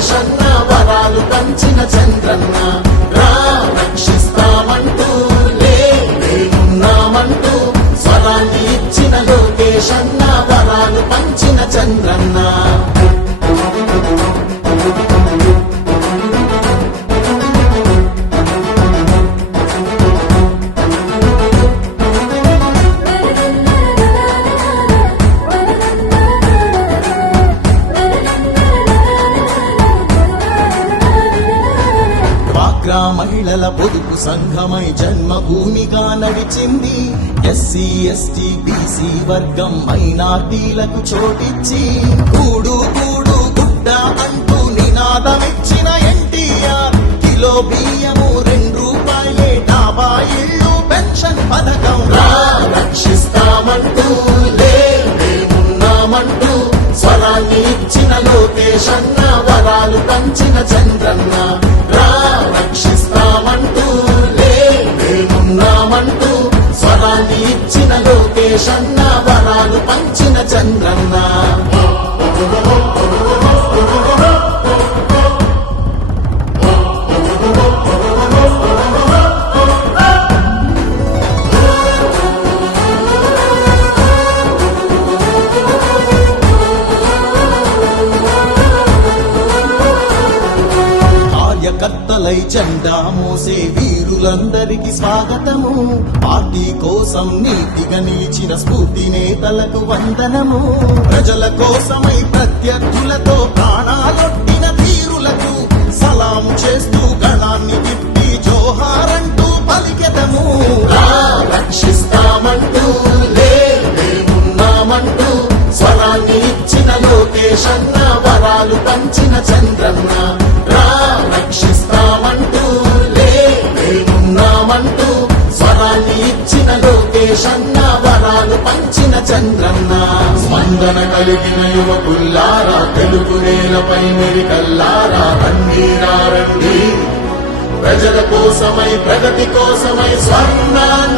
లోకేష్ అన్న వరాలు పంచిన చంద్రన్న రా రక్షిస్తామంటూ లేమున్నామంటూ స్వరాన్ని ఇచ్చిన లోకేష్ అన్న వరాలు పంచిన చంద్రన్న మహిళల పొదుపు సంఘమై జన్మభూమిగా నడిచింది. ఎస్సీ ఎస్టీ బీసీ వర్గం మైనార్టీలకు చోటిచ్చి కూడు కూడు గుడ్డ అంటూ నినాదమిచ్చిన ఎన్టీఆర్ కిలో బియ్యము 2 రూపాయలే డాబా ఇళ్ళు పెన్షన్ పథకం రక్షిస్తామంటూ లేమున్నామంటూ స్వరాన్ని ఇచ్చిన లోకేష్ అన్న వరాలు పంచిన చంద్రన్న రక్షిస్తామంటూ లేమున్నామంటూ స్వరాన్ని ఇచ్చిన లోకేష్ అన్న వరాలు పంచిన చంద్రన్న కార్యకర్తలై జెండా మోసే వీరులందరికీ స్వాగతము. పార్టీ కోసం నీతిగా నిలిచిన స్ఫూర్తి నేతలకు వందనము. ప్రజల కోసమై ప్రత్యర్థులతో ప్రాణాలొట్టిన తీరులకు సలాము చేస్తూ గళాన్ని తిప్పి జోహారంటూ పలికెదము. రక్షిస్తామంటూ లేమున్నామంటూ స్వరాన్ని ఇచ్చిన లోకేష్ అన్న వరాలు పంచిన చంద్రన్న రక్షిస్తామంటూ లేమున్నామంటూ స్వరాన్ని ఇచ్చిన లోకేష్ అన్న వరాలు పంచిన చంద్రన్న స్పందన కలిగిన యువకుల్లారా తెలుగు నేలపై మెరికల్లారా రండి ప్రజల కోసమై ప్రగతి కోసమై స్వర్ణాన్ని